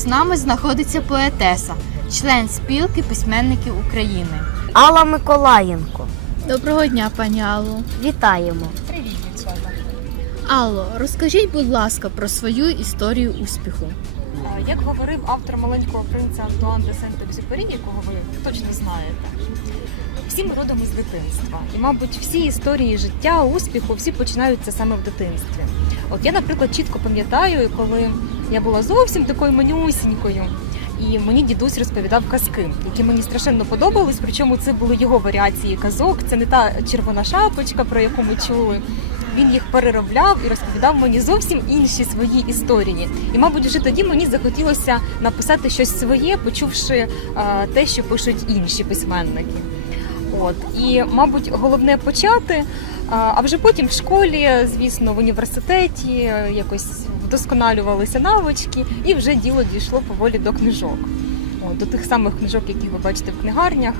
З нами знаходиться поетеса, член спілки письменників України. Алла Миколаєнко. Доброго дня, пані Алло. Вітаємо. Привіт, дівчата. Алло, розкажіть, будь ласка, про свою історію успіху. Е, Як говорив автор маленького принца Антуан де Сент-Екзюпері, якого ви точно знаєте, всі ми родом із дитинства. І, мабуть, всі історії життя, успіху, всі починаються саме в дитинстві. От я, наприклад, чітко пам'ятаю, коли я була зовсім такою манюсінькою, і мені дідусь розповідав казки, які мені страшенно подобались. Причому це були його варіації казок. Це не та червона шапочка, про яку ми чули. Він їх переробляв і розповідав мені зовсім інші свої історії. І, мабуть, вже тоді мені захотілося написати щось своє, почувши е, те, що пишуть інші письменники. От і, мабуть, головне почати, е, а вже потім в школі, звісно, в університеті е, якось вдосконалювалися навички, і вже діло дійшло поволі до книжок. До тих самих книжок, які ви бачите в книгарнях.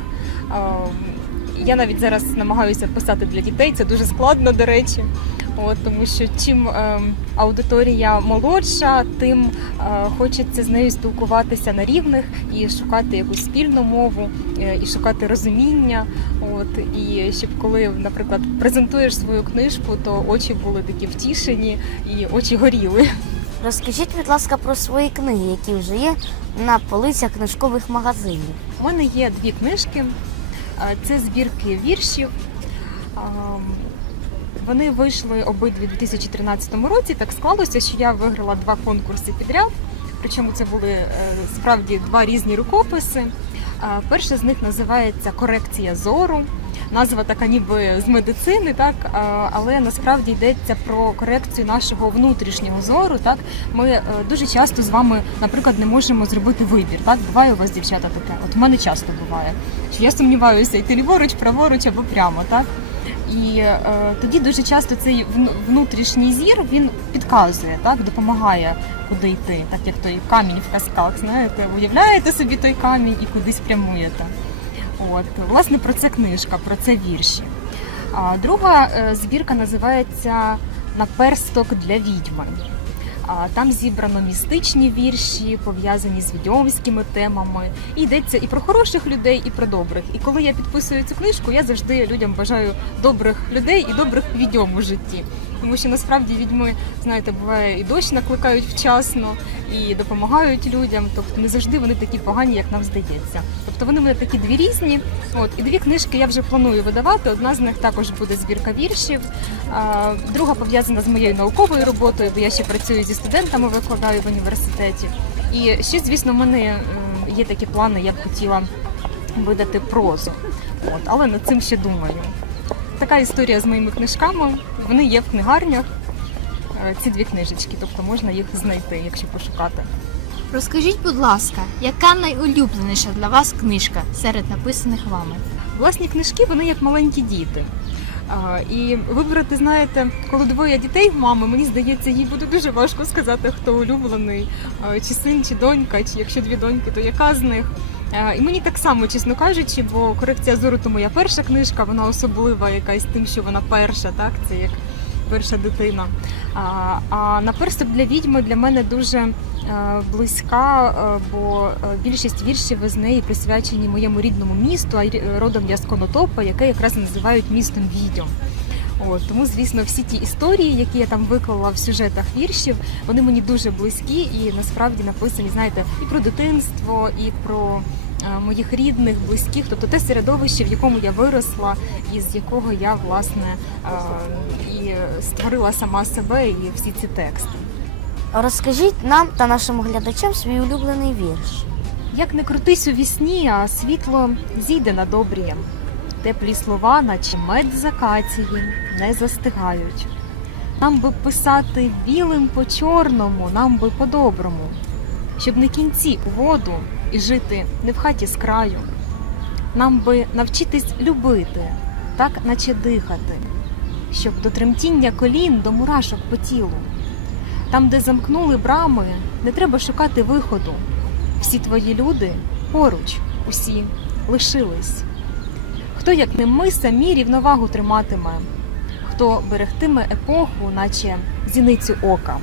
Я навіть зараз намагаюся писати для дітей. Це дуже складно, до речі. От, тому що чим е, аудиторія молодша, тим е, хочеться з нею спілкуватися на рівних і шукати якусь спільну мову, е, і шукати розуміння. От, і щоб коли, наприклад, презентуєш свою книжку, то очі були такі втішені і очі горіли. Розкажіть, будь ласка, про свої книги, які вже є на полицях книжкових магазинів. У мене є дві книжки. Це збірки віршів. Вони вийшли обидві у 2013 році. Так склалося, що я виграла два конкурси підряд. Причому це були е, справді два різні рукописи. Перший з них називається Корекція зору. Назва така ніби з медицини, так але насправді йдеться про корекцію нашого внутрішнього зору. Так ми е, дуже часто з вами, наприклад, не можемо зробити вибір. Так буває у вас, дівчата, таке. От в мене часто буває, що я сумніваюся йти ліворуч, праворуч або прямо, так. І е, тоді дуже часто цей внутрішній зір він підказує, так допомагає куди йти, так як той камінь в казках. Знаєте, уявляєте собі той камінь і кудись прямуєте. От власне про це книжка, про це вірші. А друга е, збірка називається Наперсток для відьми. Там зібрано містичні вірші, пов'язані з відьомськими темами. І йдеться і про хороших людей, і про добрих. І коли я підписую цю книжку, я завжди людям бажаю добрих людей і добрих відьом у житті. Тому що насправді відьми, знаєте, буває і дощ накликають вчасно, і допомагають людям. Тобто не завжди вони такі погані, як нам здається. Тобто вони мене такі дві різні. От і дві книжки я вже планую видавати. Одна з них також буде збірка віршів. А, друга пов'язана з моєю науковою роботою, бо я ще працюю зі студентами, викладаю в університеті. І ще, звісно, в мене е, є такі плани, я б хотіла видати прозу. От, але над цим ще думаю. Така історія з моїми книжками. Вони є в книгарнях. е, Ці дві книжечки, тобто можна їх знайти, якщо пошукати. Розкажіть, будь ласка, яка найулюбленіша для вас книжка серед написаних вами? Власні книжки вони як маленькі діти. І вибрати, знаєте, коли двоє дітей в мами, мені здається, їй буде дуже важко сказати, хто улюблений, чи син, чи донька, чи якщо дві доньки, то яка з них. А, І мені так само, чесно кажучи, бо корекція зору то моя перша книжка, вона особлива якась тим, що вона перша, так це як перша дитина. А, а наперсток для відьми для мене дуже е, близька, е, бо е, більшість віршів з неї присвячені моєму рідному місту, а родом я з Конотопа, яке якраз називають містом відьом. От, тому, звісно, всі ті історії, які я там виклала в сюжетах віршів, вони мені дуже близькі і насправді написані, знаєте, і про дитинство, і про е, моїх рідних, близьких, тобто те середовище, в якому я виросла, і з якого я власне е, і створила сама себе і всі ці тексти. Розкажіть нам та нашим глядачам свій улюблений вірш. Як не крутись у вісні, а світло зійде на добріє. Теплі слова, наче мед з акації, не застигають. Нам би писати білим по чорному, нам би по-доброму, щоб не кінці у воду і жити не в хаті з краю. Нам би навчитись любити, так наче дихати, щоб до тремтіння колін до мурашок по тілу. Там, де замкнули брами, не треба шукати виходу. Всі твої люди поруч, усі лишились. Хто, як не ми, самі рівновагу триматиме, хто берегтиме епоху, наче зіницю ока.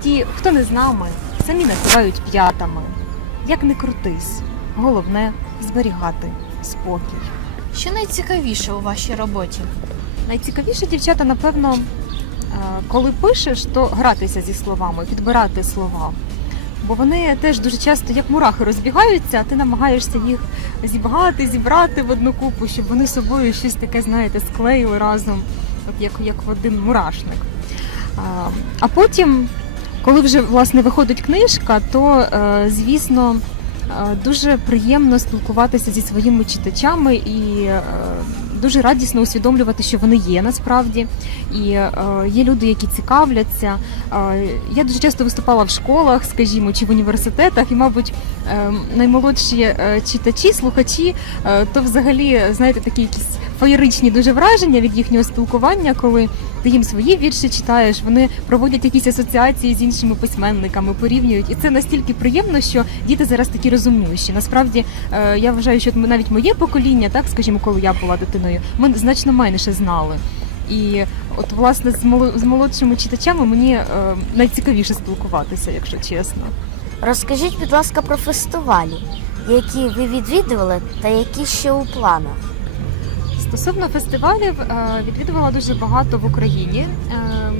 Ті, хто не з нами, самі називають п'ятами. Як не крутись, головне зберігати спокій. Що найцікавіше у вашій роботі? Найцікавіше дівчата, напевно, е, коли пишеш, то гратися зі словами, підбирати слова. Бо вони теж дуже часто як мурахи розбігаються, а ти намагаєшся їх зібгати, зібрати в одну купу, щоб вони собою щось таке, знаєте, склеїли разом, от як, як в один мурашник. А, а потім, коли вже власне виходить книжка, то е, звісно е, дуже приємно спілкуватися зі своїми читачами і е, дуже радісно усвідомлювати, що вони є насправді. І е, є люди, які цікавляться. Е, я дуже часто виступала в школах, скажімо, чи в університетах, і, мабуть, е, наймолодші читачі, слухачі, то взагалі, знаєте, такі якісь феєричні дуже враження від їхнього спілкування, коли ти їм свої вірші читаєш, вони проводять якісь асоціації з іншими письменниками, порівнюють. І це настільки приємно, що діти зараз такі розумніші. Насправді я вважаю, що навіть моє покоління, так скажімо, коли я була дитиною, ми значно менше знали. І от власне з моло- з молодшими читачами мені е, найцікавіше спілкуватися, якщо чесно. Розкажіть, будь ласка, про фестивалі, які ви відвідували та які ще у планах. Стосовно фестивалів, е, відвідувала дуже багато в Україні. Е,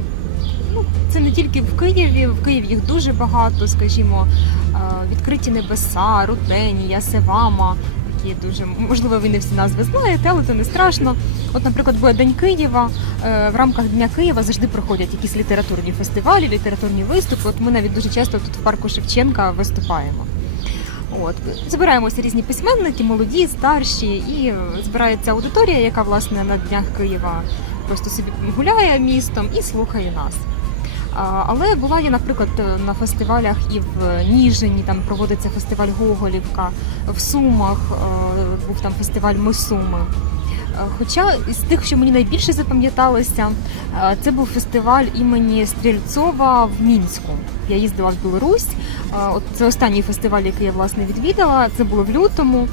Ну, це не тільки в Києві, в Києві їх дуже багато, скажімо, відкриті небеса, Рутенія, Севама. Які дуже можливо, ви не всі назви знаєте, але це не страшно. От, наприклад, буде День Києва. е, В рамках Дня Києва завжди проходять якісь літературні фестивалі, літературні виступи. От ми навіть дуже часто тут в парку Шевченка виступаємо. От збираємося різні письменники, молоді, старші, і збирається аудиторія, яка власне на днях Києва просто собі гуляє містом і слухає нас. Але була я, наприклад, на фестивалях і в Ніжині, там проводиться фестиваль Гоголівка, в Сумах був там фестиваль Ми Суми. Хоча із тих, що мені найбільше запам'яталося, це був фестиваль імені Стрільцова в Мінську. Я їздила в Білорусь. От це останній фестиваль, який я власне відвідала. Це було в лютому.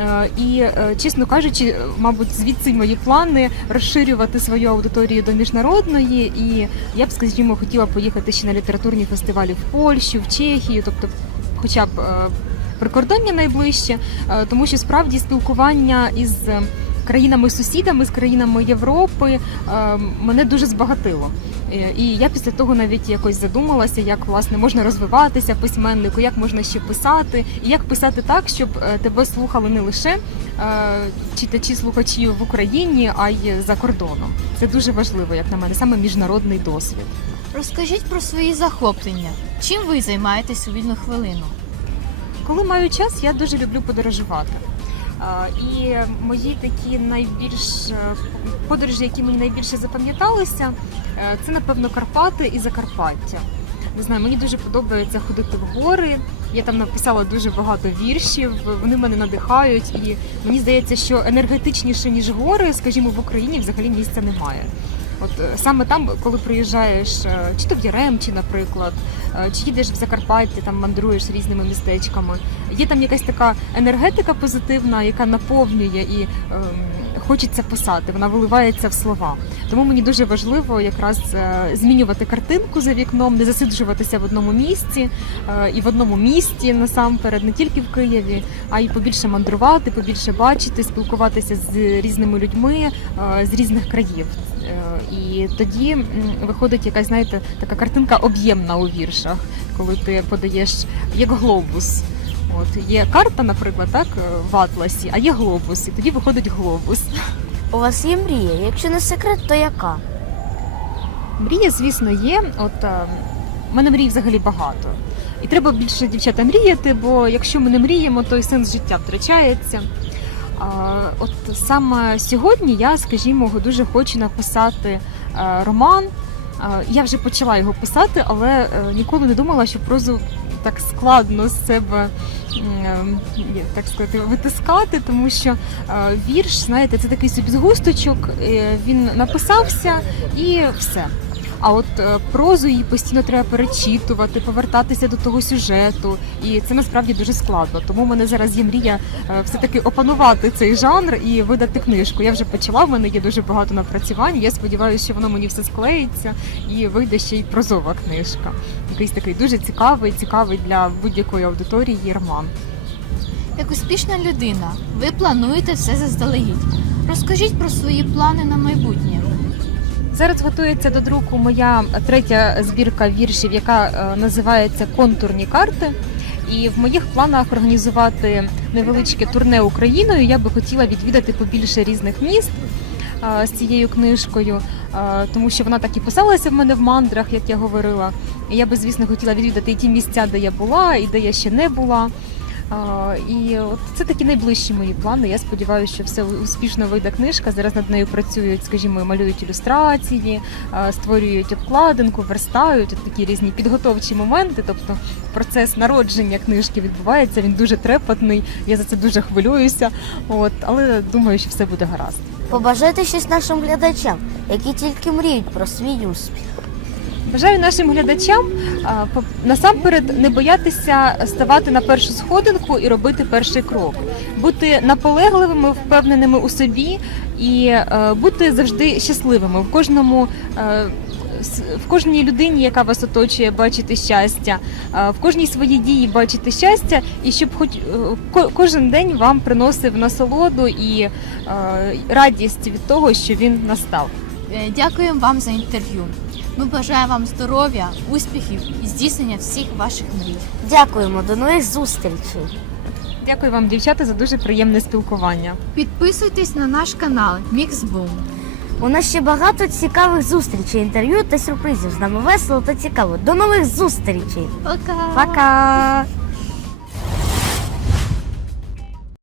Е, І, е, чесно кажучи, е, мабуть, звідси мої плани розширювати свою аудиторію до міжнародної. І я б, скажімо, хотіла поїхати ще на літературні фестивалі в Польщу, в Чехію, тобто, хоча б прикордоння найближче, тому що справді спілкування із країнами-сусідами, з країнами Європи е, мене дуже збагатило. Е, І я після того навіть якось задумалася, як власне можна розвиватися письменнику, як можна ще писати, і як писати так, щоб е, тебе слухали не лише читачі, слухачі в Україні, а й за кордоном. Це дуже важливо, як на мене, саме міжнародний досвід. Розкажіть про свої захоплення. Чим ви займаєтесь у вільну хвилину? Коли маю час, я дуже люблю подорожувати. І мої такі найбільш е, подорожі, які мені найбільше запам'яталися, е, це напевно Карпати і Закарпаття. Не знаю, мені дуже подобається ходити в гори. Я там написала дуже багато віршів. Вони мене надихають, і мені здається, що енергетичніше ніж гори, скажімо, в Україні взагалі місця немає. От е, саме там, коли приїжджаєш, чи то в Яремчі, наприклад, чи їдеш в Закарпатті, там мандруєш різними містечками. Є там якась така енергетика позитивна, яка наповнює і ем, хочеться писати. Вона виливається в слова. Тому мені дуже важливо якраз е, змінювати картинку за вікном, не засиджуватися в одному місці е, і в одному місті насамперед, не тільки в Києві, а й побільше мандрувати, побільше бачити, спілкуватися з різними людьми е, з різних країв. Е, І тоді виходить якась, знаєте, така картинка об'ємна у віршах, коли ти подаєш як глобус. От є карта, наприклад, так е, в атласі, а є глобус, і тоді виходить глобус. У вас є мрія? Якщо не секрет, то яка? Мрія, звісно, є. От е, в мене мрій взагалі багато. І треба більше дівчата мріяти, бо якщо ми не мріємо, то і сенс життя втрачається. От саме сьогодні я, скажімо, дуже хочу написати е, роман. Я вже почала його писати, але ніколи не думала, що прозу так складно з себе е, так сказати, витискати, тому що е, вірш, знаєте, це такий собі згусточок, е, він написався і все. А от е, прозу її постійно треба перечитувати, повертатися до того сюжету, і це насправді дуже складно. Тому в мене зараз є мрія е, все-таки опанувати цей жанр і видати книжку. Я вже почала. В мене є дуже багато напрацювань. Я сподіваюся, що воно мені все склеїться і вийде ще й прозова книжка. Якийсь такий дуже цікавий, цікавий для будь-якої аудиторії роман. Як успішна людина, ви плануєте все заздалегідь. Розкажіть про свої плани на майбутнє. Зараз готується до друку моя третя збірка віршів, яка е, називається Контурні карти. І в моїх планах організувати невеличке турне Україною. Я би хотіла відвідати побільше різних міст е, з цією книжкою, е, тому що вона так і писалася в мене в мандрах, як я говорила. І я би, звісно, хотіла відвідати і ті місця, де я була, і де я ще не була. І от це такі найближчі мої плани. Я сподіваюся, що все успішно вийде книжка. Зараз над нею працюють, скажімо, малюють ілюстрації, створюють обкладинку, верстають от такі різні підготовчі моменти. Тобто процес народження книжки відбувається. Він дуже трепетний. Я за це дуже хвилююся. От, але думаю, що все буде гаразд. Побажайте щось нашим глядачам, які тільки мріють про свій успіх. Бажаю нашим глядачам насамперед не боятися ставати на першу сходинку і робити перший крок, бути наполегливими, впевненими у собі і е, бути завжди щасливими в кожному. е, В кожній людині, яка вас оточує, бачити щастя, е, в кожній своїй дії бачити щастя, і щоб хоч кожен день вам приносив насолоду і радість від того, що він настав. Е, Дякуємо вам за інтерв'ю. Ми бажаємо вам здоров'я, успіхів і здійснення всіх ваших мрій. Дякуємо, до нових зустрічей. Дякую вам, дівчата, за дуже приємне спілкування. Підписуйтесь на наш канал Міксбум. У нас ще багато цікавих зустрічей, інтерв'ю та сюрпризів. З нами весело та цікаво. До нових зустрічей. Пока! Пока!